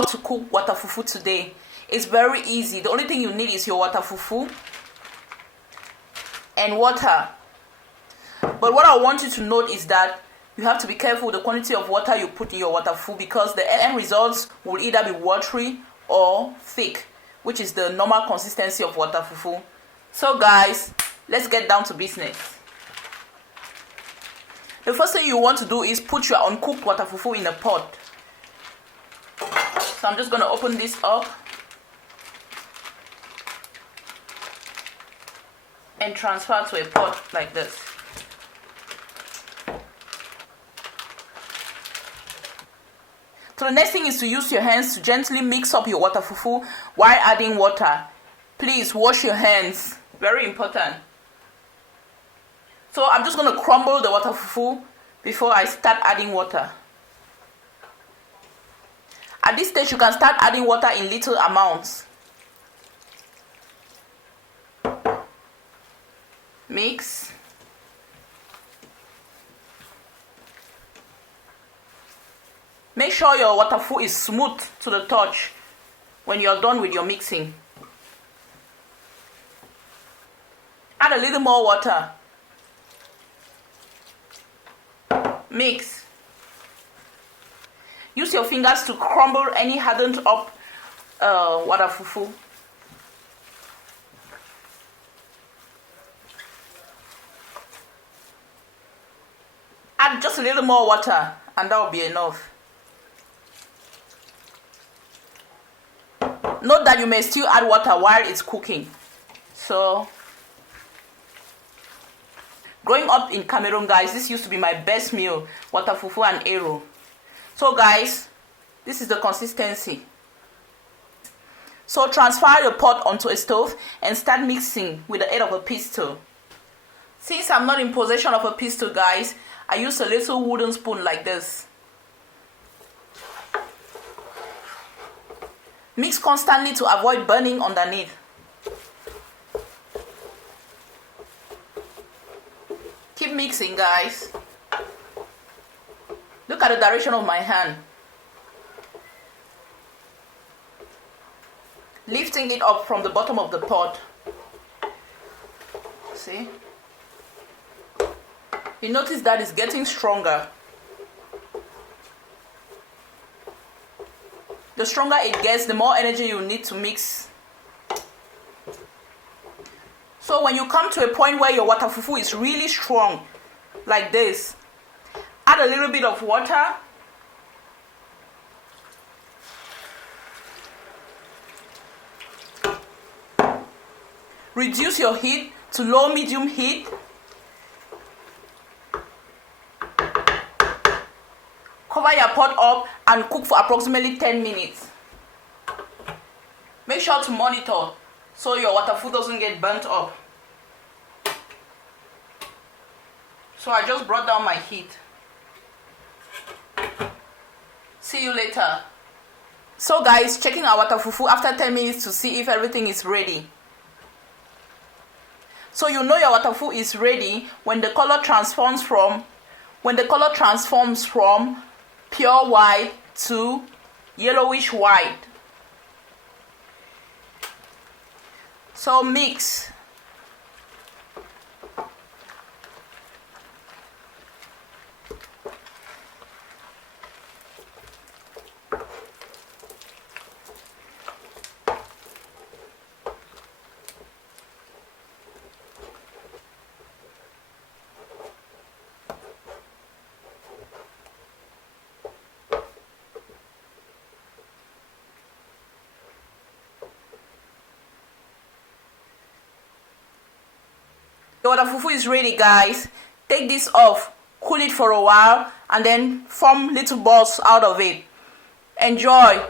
how to cook waterfufu today. It's very easy. The only thing you need is your waterfufu and water. But what I want you to note is that you have to be careful with the quantity of water you put in your waterfufu, because the end results will either be watery or thick, which is the normal consistency of waterfufu. So guys, let's get down to business. The first thing you want to do is put your uncooked waterfufu in a pot. So I'm just going to open this up and transfer to a pot like this. So the next thing is to use your hands to gently mix up your waterfufu while adding water. Please wash your hands, very important. So I'm just going to crumble the waterfufu before I start adding water. At this stage, you can start adding water in little amounts. Mix. Make sure your waterfufu is smooth to the touch when you're done with your mixing. Add a little more water. Mix. Use your fingers to crumble any hardened up waterfufu. Add just a little more water and that will be enough. Note that you may still add water while it's cooking. So, growing up in Cameroon, guys, this used to be my best meal, waterfufu and eru. So guys, this is the consistency. So transfer your pot onto a stove and start mixing with the aid of a pestle. Since I'm not in possession of a pestle, guys, I use a little wooden spoon like this. Mix constantly to avoid burning underneath. Keep mixing, guys. Look at the direction of my hand. Lifting it up from the bottom of the pot. See? You notice that it's getting stronger. The stronger it gets, the more energy you need to mix. So when you come to a point where your waterfufu is really strong, like this, add a little bit of water. Reduce your heat to low-medium heat. Cover your pot up and cook for approximately 10 minutes. Make sure to monitor so your waterfufu doesn't get burnt up. So I just brought down my heat. See you later. So guys, checking our waterfufu after 10 minutes to see if everything is ready. So you know your waterfufu is ready when the color transforms from pure white to yellowish white. So mix. The waterfufu is ready, guys. Take this off, cool it for a while, and then form little balls out of it. Enjoy.